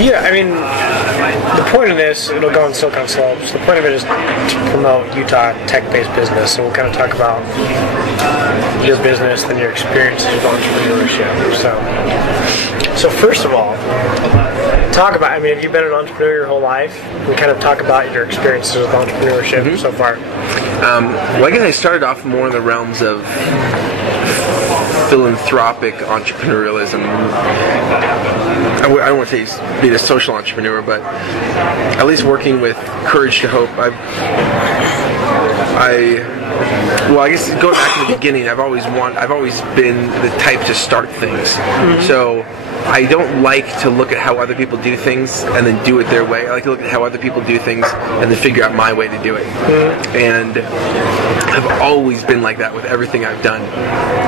Yeah, I mean, the point of this, it'll go on Silicon Slopes. The point of it is to promote Utah tech-based business. So we'll kind of talk about your business and your experiences with entrepreneurship. So first of all, talk about, I mean, have you been an entrepreneur your whole life? And kind of talk about your experiences with entrepreneurship so far. Well, I guess I started off more in the realms of philanthropic entrepreneurialism. I don't want to say being a social entrepreneur, but at least working with Courage to Hope. Well, I guess going back to the beginning, I've always been the type to start things. So I don't like to look at how other people do things and then do it their way. I like to look at how other people do things and then figure out my way to do it. And I've always been like that with everything I've done.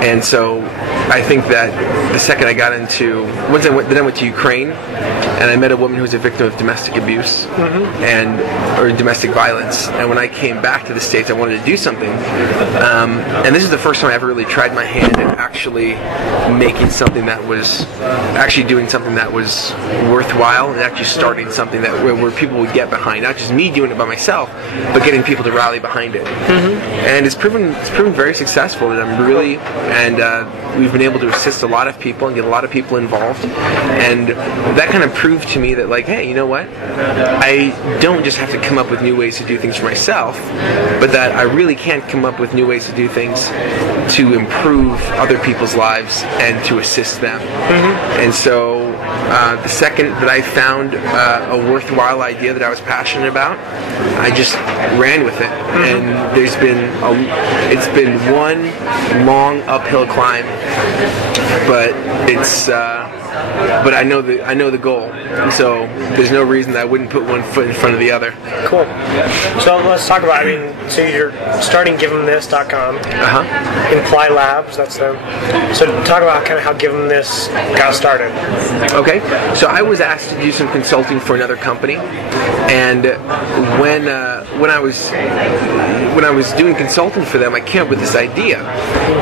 And so I think that the second I got into, then I went to Ukraine, and I met a woman who was a victim of domestic abuse or domestic violence. And when I came back to the States, I wanted to do something. And this is the first time I ever really tried my hand at actually making something that was actually doing something that was worthwhile, and actually starting something that where people would get behind, not just me doing it by myself, but getting people to rally behind it. And it's proven very successful. And we've been able to assist a lot of people and get a lot of people involved, and that kind of proved to me that, like, hey, you know what? I don't just have to come up with new ways to do things for myself, but that I really can come up with new ways to do things to improve other people's lives and to assist them. And so the second that I found a worthwhile idea that I was passionate about, I just ran with it. And it's been one long uphill climb, but but I know the goal, so there's no reason that I wouldn't put one foot in front of the other. Cool. So let's talk about, I mean, so you're starting GiveThem.com. Imply Labs, that's them. So talk about kind of how GiveThem got started. Okay. So I was asked to do some consulting for another company, and when I was doing consulting for them, I came up with this idea.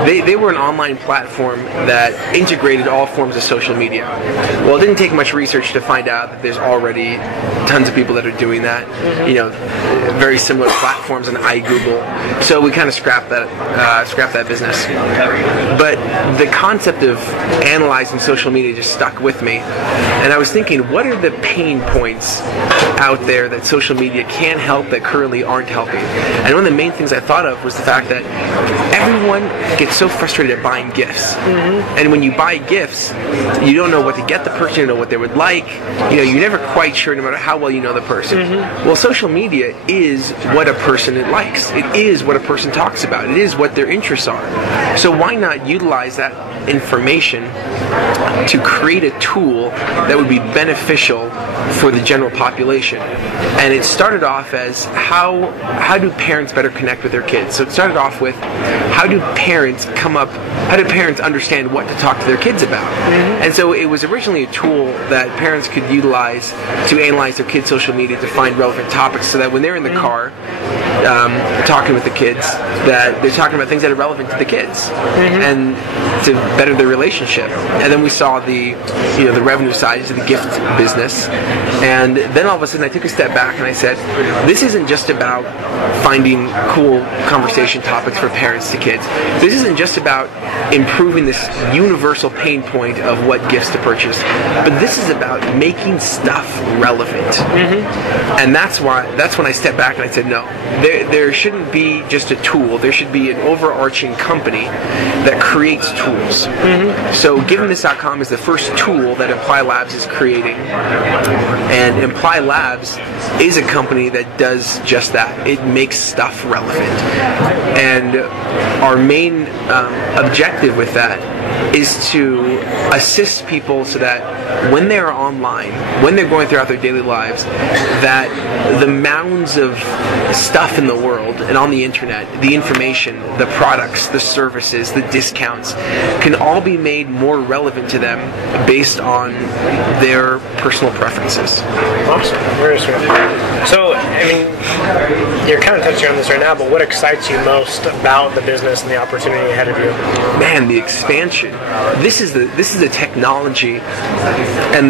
They were an online platform that integrated all forms of social media. Well, it didn't take much research to find out that there's already tons of people that are doing that. You know, very similar platforms on iGoogle. So we kind of scrapped that business. But the concept of analyzing social media just stuck with me, and I was thinking, what are the pain points out there that social media can help that currently aren't helping? And one of the main things I thought of was the fact that everyone gets so frustrated at buying gifts. And when you buy gifts, you don't know what to get the person, you don't know what they would like, you're never quite sure no matter how well you know the person. Well, social media is what a person likes. It is what a person talks about. It is what their interests are. So why not utilize that information to create a tool that would be beneficial for the general population? And it started off as how do parents better connect with their kids? So it started off with how do parents understand what to talk to their kids about? And so it was originally a tool that parents could utilize to analyze their kids' social media to find relevant topics, so that when they're in the car talking with the kids, that they're talking about things that are relevant to the kids and to better their relationship. And then we saw the revenue side, the gift business, and then all of a sudden I took a step back and I said, this isn't just about finding cool conversation topics for parents to kids. This isn't just about improving this universal pain point of what gifts to purchase, but this is about making stuff relevant. And that's when I stepped back and I said, no, there shouldn't be just a tool. There should be an overarching company that creates tools. So GiveThem.com is the first tool that Imply Labs is creating, and Imply Labs is a company that does just that. It makes stuff relevant, and our main objective with that is to assist people so that when they're online, when they're going throughout their daily lives, that the mounds of stuff in the world and on the internet, the information, the products, the services, the discounts, can all be made more relevant to them based on their personal preferences. Awesome. Very sweet. So, I mean, you're kind of touching on this right now, but what excites you most about the business and the opportunity ahead of you? Man, the expansion. This is the technology and